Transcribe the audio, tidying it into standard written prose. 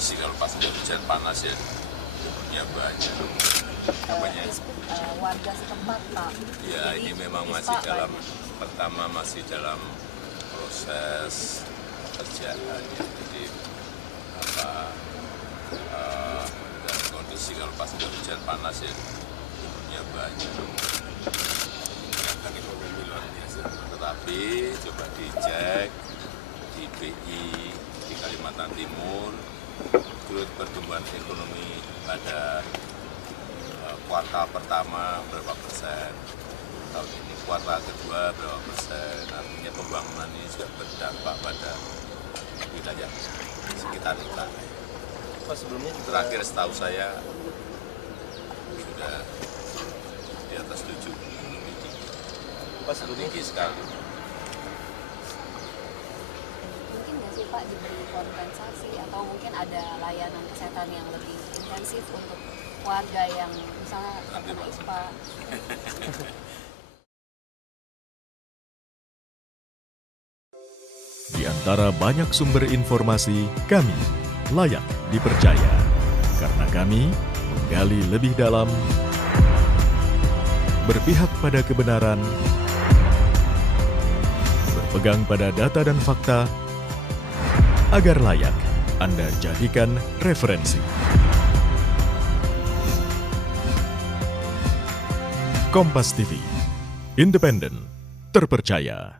kondisi kalau pas hujan panas ya banyak. Apanya? Warga setempat, Pak. Ya, Jadi, ini memang masih dalam proses kerjaan ya. Jadi dan kondisi kalau pas hujan panas ya banyak. Ekonomi luar biasa. Tetapi coba dicek di BI di Kalimantan Timur, growth pertumbuhan ekonomi pada kuartal pertama berapa persen, tahun ini kuartal kedua berapa persen. Artinya pembangunan ini juga berdampak pada wilayah sekitar kita. Sebelumnya juga Terakhir setahu saya sudah di atas 7, lebih tinggi. Tinggi sekali. mungkin nggak sih Pak diberi kompensasi atau mungkin ada layanan kesehatan yang lebih intensif untuk warga yang misalnya terkena ISPA? Di antara banyak sumber informasi, kami layak dipercaya. Karena kami menggali lebih dalam, berpihak pada kebenaran, berpegang pada data dan fakta, agar layak Anda jadikan referensi. Kompas TV, independen, terpercaya.